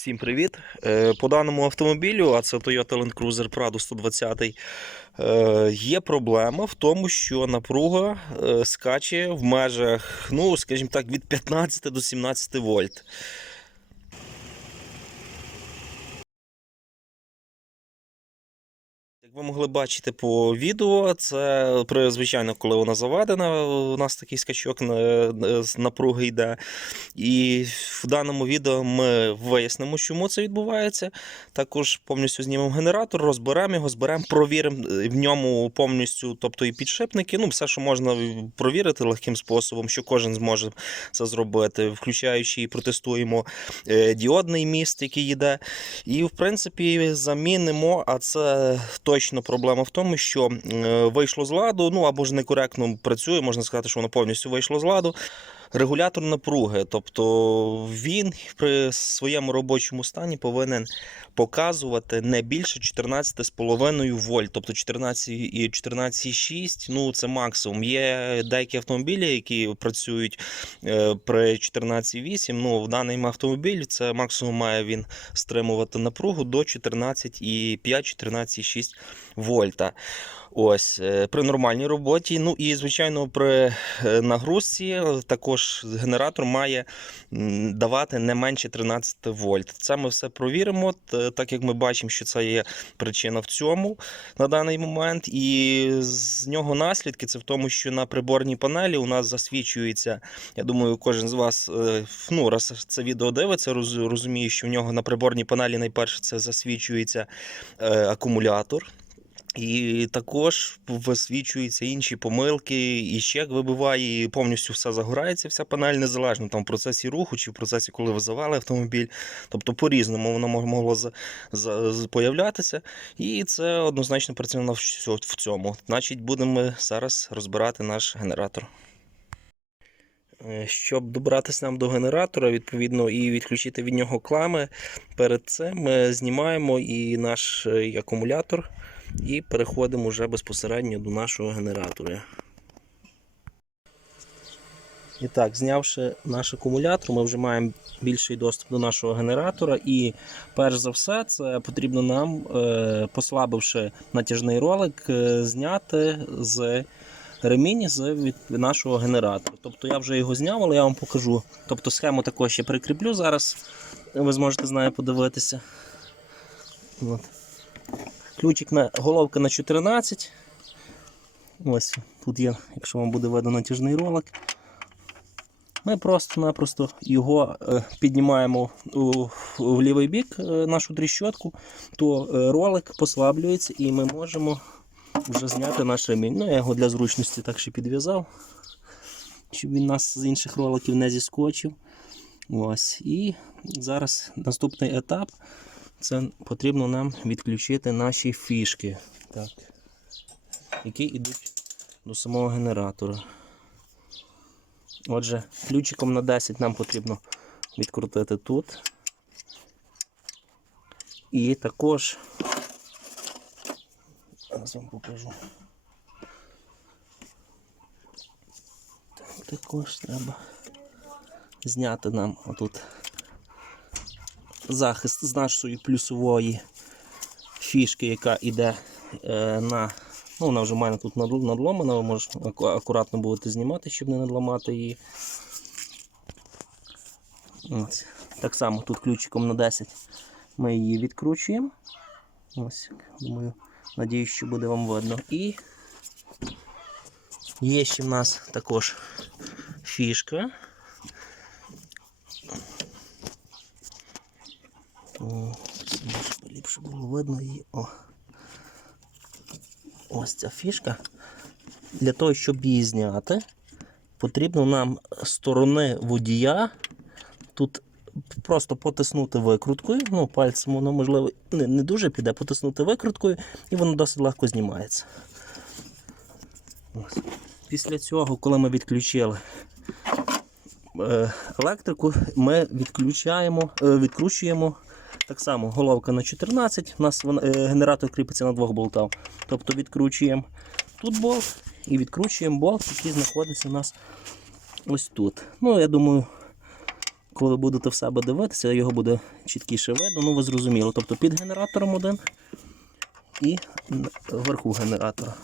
Всім привіт! По даному автомобілю, а це Toyota Land Cruiser Prado 120, є проблема в тому, що напруга скаче в межах, ну, скажімо так, від 15 до 17 вольт. Як ви могли бачити по відео, це звичайно, коли вона заведена, у нас такий скачок з напруги йде. І в даному відео ми вияснимо, чому це відбувається. Також повністю знімемо генератор, розберемо його, зберемо, провіримо в ньому повністю, тобто і підшипники, ну все, що можна провірити легким способом, що кожен зможе це зробити, включаючи і протестуємо діодний міст, який йде. І в принципі замінимо, а це точно проблема в тому, що вийшло з ладу, ну або ж некоректно працює, можна сказати, що воно повністю вийшло з ладу. Регулятор напруги, тобто він при своєму робочому стані повинен показувати не більше 14,5 вольт, тобто 14,6, ну це максимум. Є деякі автомобілі, які працюють при 14,8, ну в даний автомобіль це максимум має він стримувати напругу до 14,5-14,6 вольта. Ось, при нормальній роботі. Ну і, звичайно, при нагрузці також генератор має давати не менше 13 вольт. Це ми все провіримо, так як ми бачимо, що це є причина в цьому на даний момент. І з нього наслідки це в тому, що на приборній панелі у нас засвічується, я думаю, кожен з вас, ну, раз це відео дивиться, розуміє, що в нього на приборній панелі найперше це засвічується акумулятор. І також висвічуються інші помилки, і щек вибиває, і повністю все загорається, вся панель, незалежно там в процесі руху чи в процесі, коли ви завели автомобіль. Тобто по-різному воно могло появлятися. І це однозначно працює в цьому. Значить, будемо зараз розбирати наш генератор. Щоб добратися нам до генератора, відповідно, і відключити від нього клеми, перед цим ми знімаємо і наш акумулятор. І переходимо вже безпосередньо до нашого генератора. І так, знявши наш акумулятор, ми вже маємо більший доступ до нашого генератора. І перш за все, це потрібно нам, послабивши натяжний ролик, зняти з ремінь з нашого генератора. Тобто я вже його зняв, але я вам покажу. Тобто схему також ще прикріплю зараз, ви зможете з нею подивитися. От. Ключик головка на 14. Ось тут є, якщо вам буде видно, натяжний ролик. Ми просто-напросто його піднімаємо в лівий бік, нашу тріщотку, то ролик послаблюється і ми можемо вже зняти наш ремінь. Ну, я його для зручності так ще підв'язав, щоб він нас з інших роликів не зіскочив. Ось. І зараз наступний етап. Це потрібно нам відключити наші фішки, так, які йдуть до самого генератора. Отже, ключиком на 10 нам потрібно відкрутити тут. І також, зараз вам покажу, також треба зняти нам отут захист з нашої плюсової фішки, яка йде на... Ну, вона вже в мене тут надломана, ви можете акуратно будете знімати, щоб не надламати її. Ось. Так само тут ключиком на 10 ми її відкручуємо. Ось, думаю, надіюсь, що буде вам видно. І є ще в нас також фішка. Ліпше було видно її. Ось ця фішка. Для того, щоб її зняти, потрібно нам з сторони водія тут просто потиснути викруткою. Ну, пальцем воно, можливо, не дуже піде, потиснути викруткою, і воно досить легко знімається. Ось. Після цього, коли ми відключили електрику, ми відкручуємо так само головка на 14, у нас генератор кріпиться на 2 болтах. Тобто відкручуємо тут болт і відкручуємо болт, який знаходиться у нас ось тут. Ну, я думаю, коли будете в себе дивитися, його буде чіткіше видно, ну ви зрозуміли. Тобто під генератором один і вверху генератора.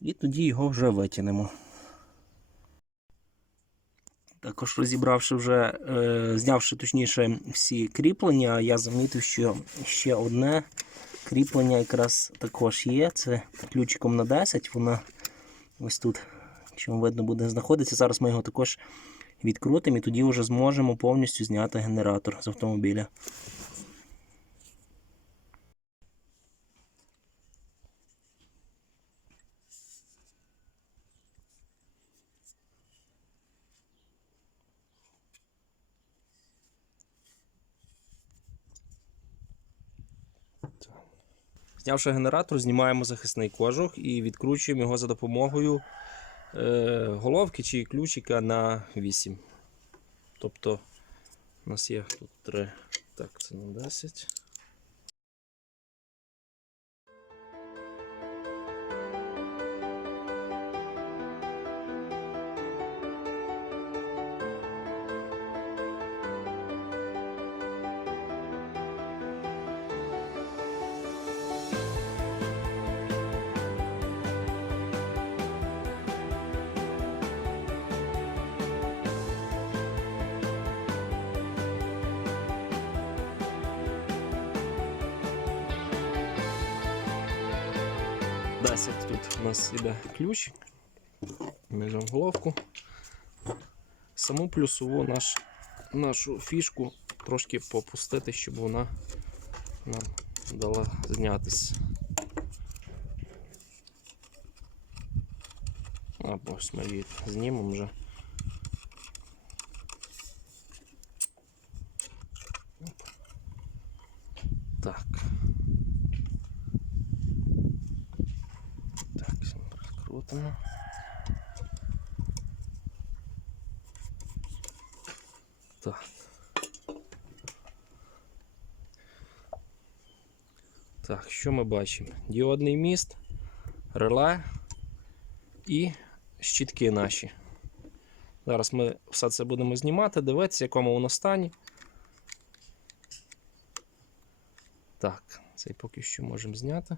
І тоді його вже витягнемо. Також розібравши вже, знявши точніше всі кріплення, я замітив, що ще одне кріплення якраз також є. Це ключиком на 10, вона ось тут, якщо вам видно, буде знаходитися. Зараз ми його також відкрутимо і тоді вже зможемо повністю зняти генератор з автомобіля. Знявши генератор, знімаємо захисний кожух і відкручуємо його за допомогою головки чи ключика на 8. Тобто у нас є тут 3. Так, це на 10. Тут у нас іде ключ, візьмемо головку, саму плюсову нашу фішку трошки попустити, щоб вона нам дала знятися. Або ось ми її знімемо вже. Так. Крутимо. Так. Так, що ми бачимо? Діодний міст, реле і щітки наші. Зараз ми все це будемо знімати, дивитися, в якому воно стані. Так, цей поки що можемо зняти.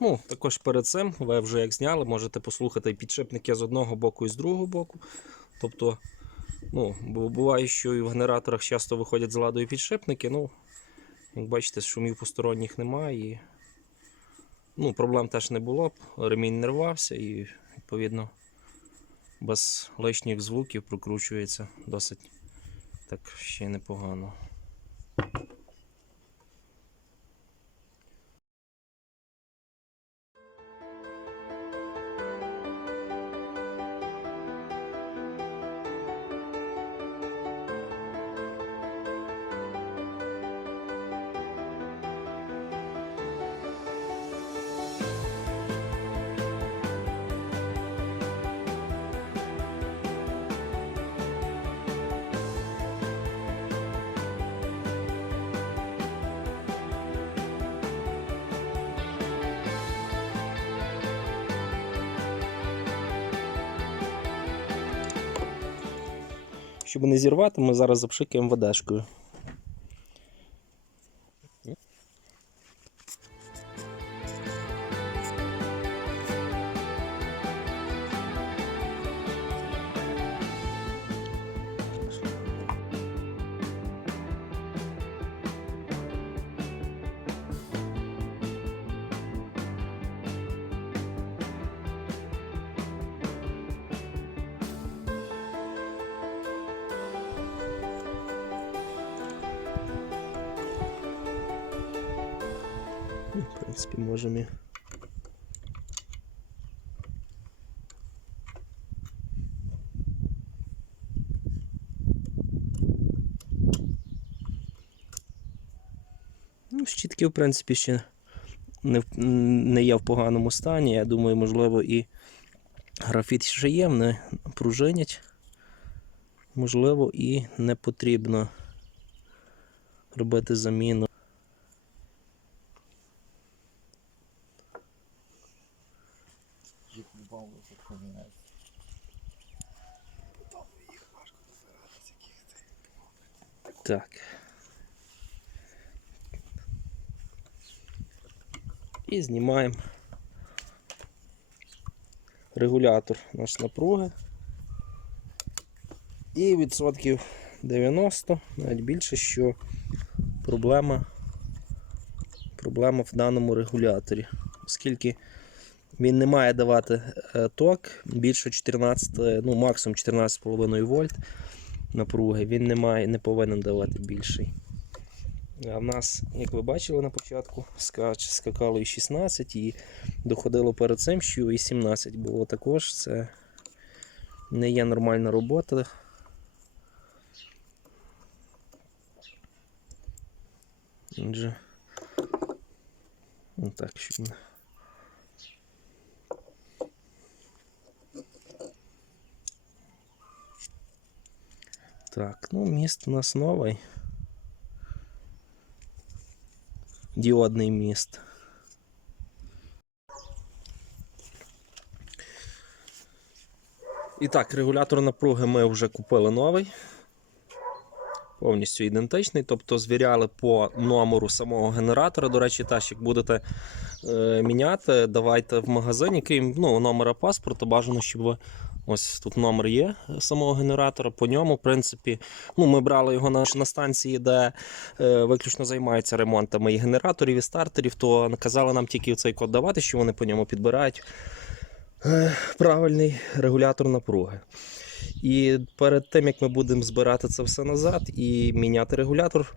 Ну, також перед цим, ви вже як зняли, можете послухати підшипники з одного боку і з другого боку. Тобто, ну, буває, що і в генераторах часто виходять з ладу і підшипники. Ну, як бачите, шумів посторонніх немає. І, ну, проблем теж не було, ремінь не рвався і, відповідно, без лишніх звуків прокручується досить так ще непогано. Щоб не зірвати, ми зараз запшикаємо водешкою. В принципі, можемо. Ну, щітки, в принципі, ще не є в поганому стані. Я думаю, можливо, і графіт ще є, вони пружинять. Можливо, і не потрібно робити заміну. Павлович, якщо мінець. Так. І знімаємо регулятор наш напруги. І відсотків 90, навіть більше, що проблема в даному регуляторі. Оскільки він не має давати ток більше 14, ну максимум 14,5 вольт напруги, він не повинен давати більший. А в нас, як ви бачили на початку, скакало і 16, і доходило перед цим, що і 17 було також. Це не є нормальна робота. Отже, так, щоб... Так, ну міст у нас новий. Діодний міст. І так, регулятор напруги ми вже купили новий. Повністю ідентичний, тобто звіряли по номеру самого генератора. До речі, теж як будете міняти, давайте в магазині, крім номера паспорту, бажано, щоб ви... Ось тут номер є самого генератора. По ньому, в принципі, ми брали його на станції, де виключно займаються ремонтами і генераторів, і стартерів, то наказали нам тільки цей код давати, що вони по ньому підбирають правильний регулятор напруги. І перед тим, як ми будемо збирати це все назад і міняти регулятор,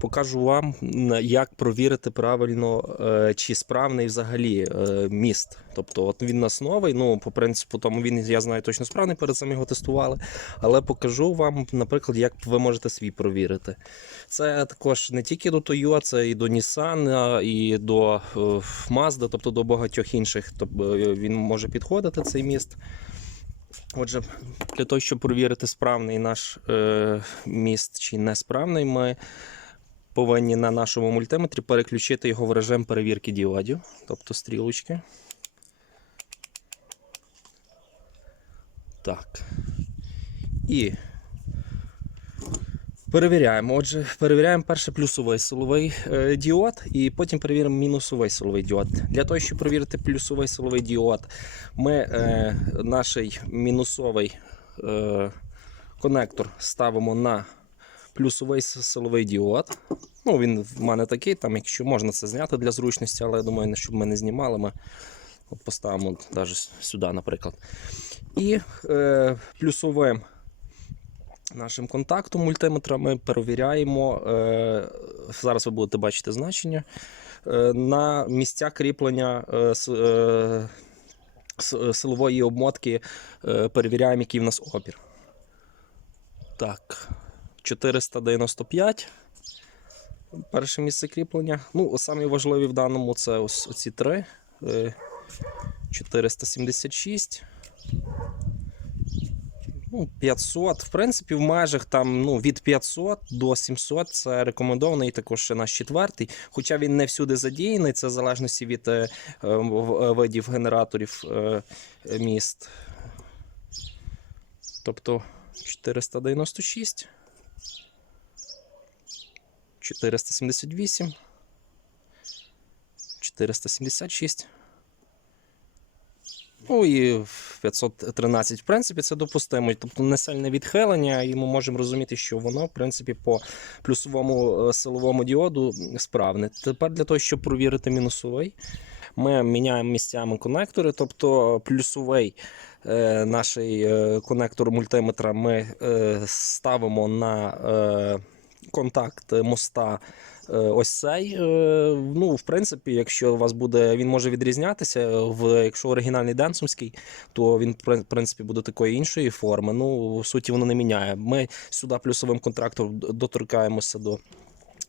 покажу вам, як провірити правильно, чи справний взагалі міст. Тобто от він у нас новий, по принципу, тому він, я знаю, точно справний, перед цим його тестували. Але покажу вам, наприклад, як ви можете свій провірити. Це також не тільки до Toyota, це і до Nissan, і до Mazda, тобто до багатьох інших. Тобто він може підходити, цей міст. Отже, для того, щоб перевірити, справний наш міст чи несправний, ми повинні на нашому мультиметрі переключити його в режим перевірки діодів, тобто стрілочки. Так. І перевіряємо. Отже, перевіряємо перше плюсовий силовий діод і потім перевіримо мінусовий силовий діод. Для того, щоб перевірити плюсовий силовий діод, ми наш мінусовий конектор ставимо на плюсовий силовий діод. Він в мене такий, там, якщо можна це зняти для зручності, але я думаю, щоб ми не знімали, ми поставимо навіть сюди, наприклад. І плюсовим нашим контактом мультиметра ми перевіряємо, зараз ви будете бачити значення, на місця кріплення силової обмотки, перевіряємо, який в нас опір. Так, 495. Перше місце кріплення. Самі важливі в даному це ось оці три. 476. 500, в принципі, в межах там, від 500 до 700 це рекомендований також наш четвертий, хоча він не всюди задіяний, це в залежності від видів генераторів міст. Тобто 496, 478, 476. І 513, в принципі, це допустимо. Тобто не сильне відхилення, і ми можемо розуміти, що воно, в принципі, по плюсовому силовому діоду справне. Тепер для того, щоб провірити мінусовий, ми міняємо місцями конектори, тобто плюсовий наш конектор мультиметра ми ставимо на контакт моста ось цей. В принципі, якщо у вас буде, він може відрізнятися, якщо оригінальний денсомський, то він, в принципі, буде такої іншої форми. В суті, воно не міняє. Ми сюди плюсовим контрактором доторкаємося до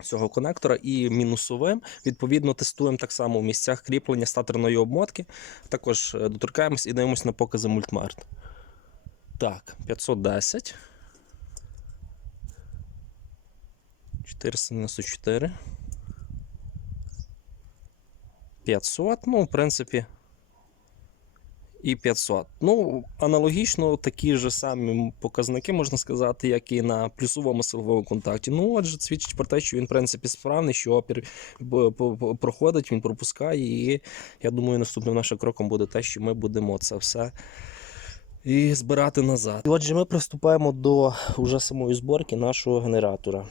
цього конектора і мінусовим, відповідно, тестуємо так само в місцях кріплення статорної обмотки. Також доторкаємось і дивимося на покази мультмарт. Так, 510. 494. 500, в принципі, і 500. Ну, аналогічно такі ж самі показники, можна сказати, як і на плюсовому силовому контакті. Ну, отже, свідчить про те, що він, в принципі, справний, що опір проходить, він пропускає. І я думаю, наступним нашим кроком буде те, що ми будемо це все і збирати назад. І отже, ми приступаємо до вже самої зборки нашого генератора.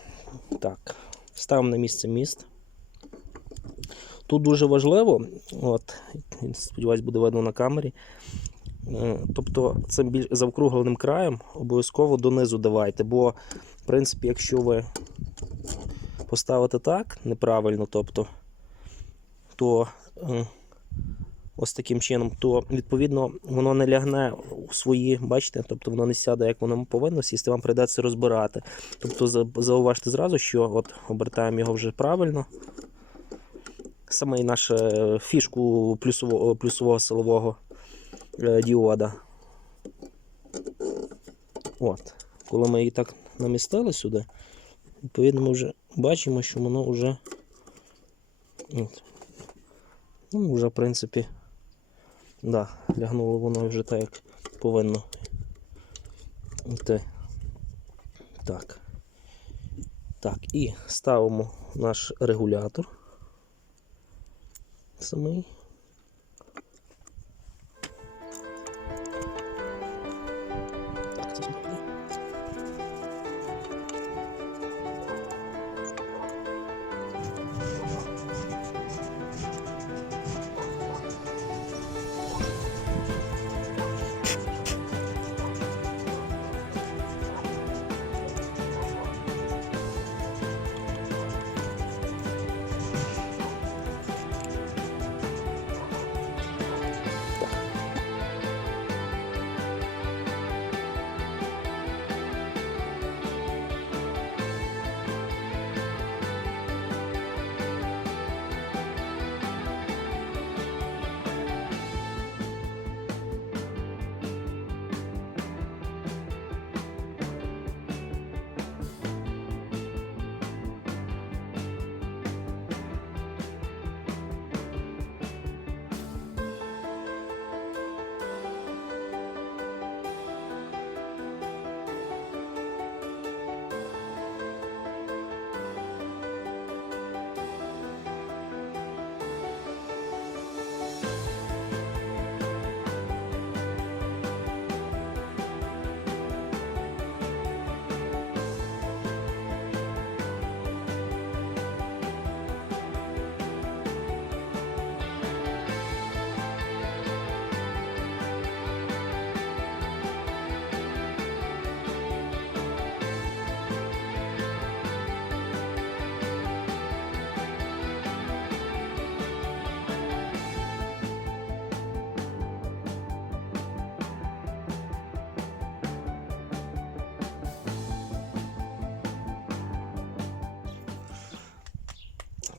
Так, ставимо на місце міст. Тут дуже важливо, от, сподіваюсь, буде видно на камері, тобто цим більш завкругленим краєм обов'язково донизу давайте, бо, в принципі, якщо ви поставите так неправильно, тобто, то ось таким чином, то, відповідно, воно не лягне у свої, бачите, тобто воно не сяде, як воно повинно сісти, вам прийдеться розбирати. Тобто зауважте зразу, що от обертаємо його вже правильно. Саме нашу фішку плюсового силового діода. От. Коли ми її так намістили сюди, відповідно ми вже бачимо, що воно вже, от. Ну, вже в принципі, да, лягнуло воно вже так, як повинно йти. Так. Так, і ставимо наш регулятор. Самий. Так, це сюди.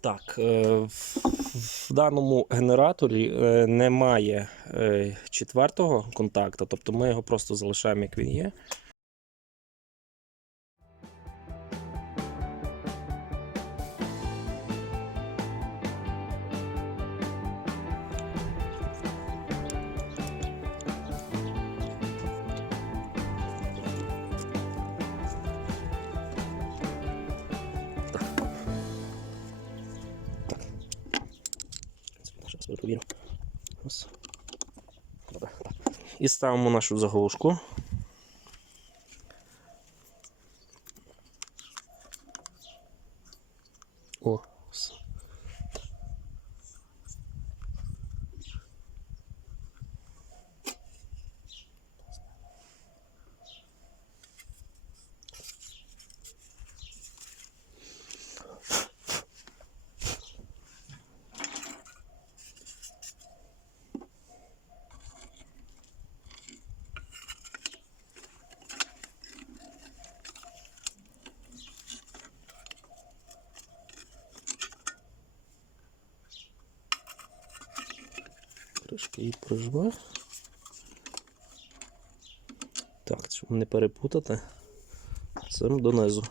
Так, в даному генераторі немає четвертого контакту, тобто ми його просто залишаємо, як він є. Перевірю. Добре, так. І ставимо нашу заглушку. О, все. Трішки її прижму. Так, щоб не перепутати, цим донизу.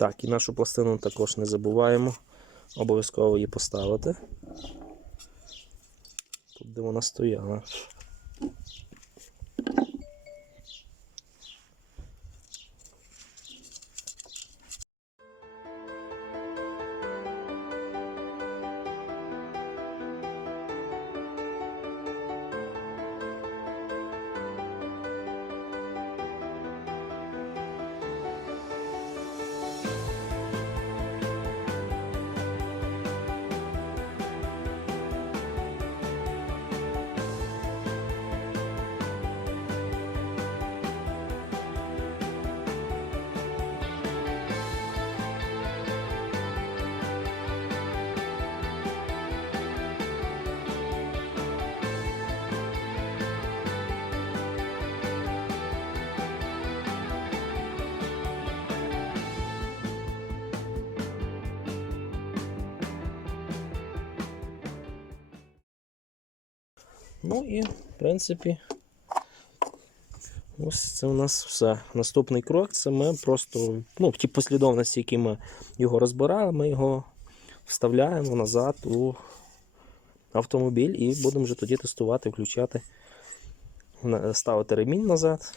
Так, і нашу пластину також не забуваємо. Обов'язково її поставити. Тут, де вона стояла. Ну і, в принципі, ось це у нас все. Наступний крок, це ми просто, в тій послідовності, які ми його розбирали, ми його вставляємо назад у автомобіль і будемо вже тоді тестувати, включати, ставити ремінь назад.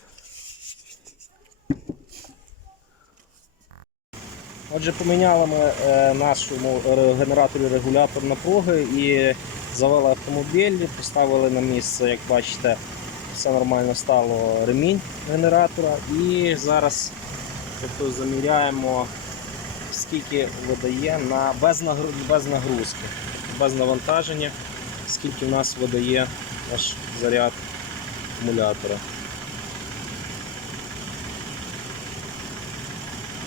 Отже, поміняли ми нашому генераторі регулятор напруги і завели автомобіль, поставили на місце, як бачите, все нормально стало, ремінь генератора. І зараз заміряємо, скільки видає без нагрузки, без навантаження, скільки в нас видає наш заряд акумулятора.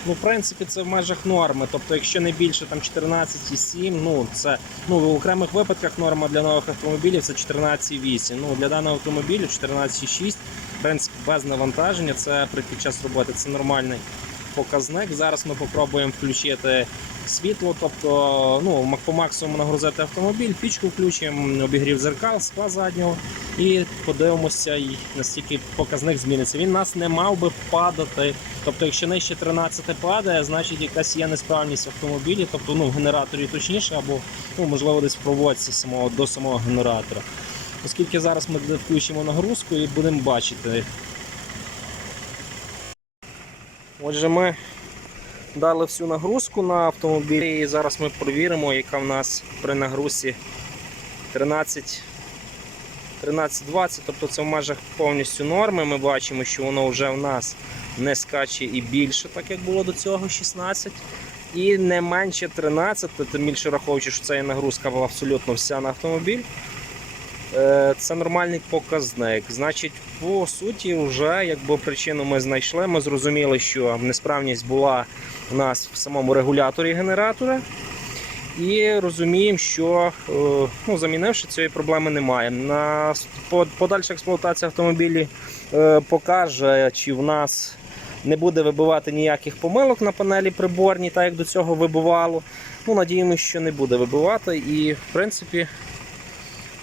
В принципі, це в межах норми, тобто якщо не більше 14,7, це в окремих випадках норма для нових автомобілів це 14,8. Для даного автомобілю 14,6, в принципі, без навантаження, це під час роботи це нормальний показник. Зараз ми спробуємо включити світло, тобто по максимуму нагрузити автомобіль, пічку включимо, обігрів дзеркал, скла заднього і подивимося, наскільки показник зміниться. Він у нас не мав би падати, тобто якщо нижче 13 падає, значить якась є несправність в автомобілі, тобто в генераторі точніше, або можливо десь в проводці до самого генератора. Оскільки зараз ми включимо нагрузку і будемо бачити. Отже, ми дали всю нагрузку на автомобіль і зараз ми перевіримо, яка в нас при нагрузці 13-20, тобто це в межах повністю норми. Ми бачимо, що воно вже в нас не скаче і більше, так як було до цього 16. І не менше 13, тим більше враховуючи, що це нагрузка була абсолютно вся на автомобіль. Це нормальний показник. Значить, по суті, вже причину ми знайшли. Ми зрозуміли, що несправність була у нас в самому регуляторі генератора. І розуміємо, що замінивши, цієї проблеми немає. Подальша експлуатація автомобіля покаже, чи в нас не буде вибивати ніяких помилок на панелі приборній, так як до цього вибивало. Надіємося, що не буде вибивати. І, в принципі,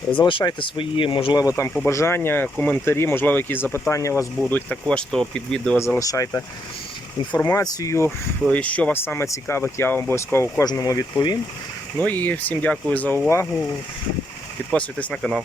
залишайте свої, можливо, побажання, коментарі, можливо, якісь запитання у вас будуть. Також то під відео залишайте інформацію, що вас саме цікавить, я вам обов'язково кожному відповім. І всім дякую за увагу. Підписуйтесь на канал.